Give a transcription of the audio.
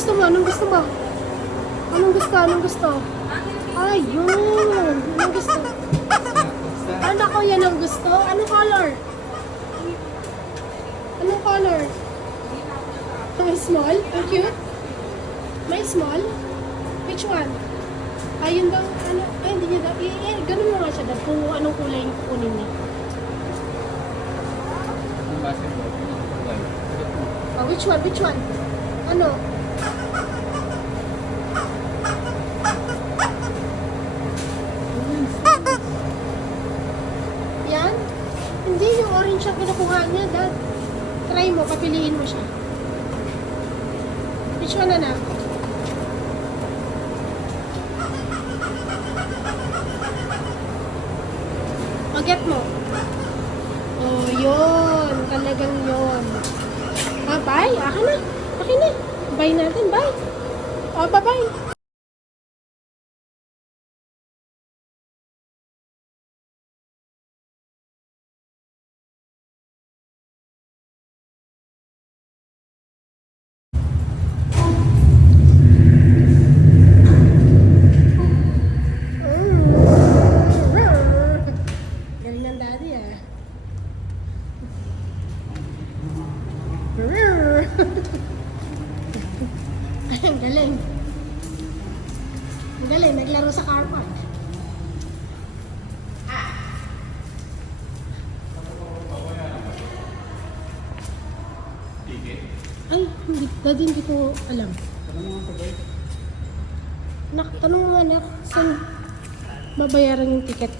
gusto mo? Anong gusto mo? Anong gusto? Anong gusto? Ayun. Anong gusto? Ano ko yan ang gusto? Anong color? Anong color? May small? Ang cute? May small? Which one? Ayun daw, ano? Ay, hindi niya daw. Ganun mo nga siya daw kung anong kulay yung kukunin niya. Oh, which one? Which one? Ano? Yan? Hindi, yung orange ang kinukuha niya, Dad. Try mo, papiliin mo siya. Which one, anak? Get mo. Oh, yun. Talagang yun. Bye. Akin na. Akin na. Bye natin. Bye. Oh, bye-bye. Galing ng daddy, ah. Ang galing. Ang galing, naglaro sa car park. Ay, hindi, daddy, hindi ko alam. Tanong mo anak, saan babayaran yung ticket?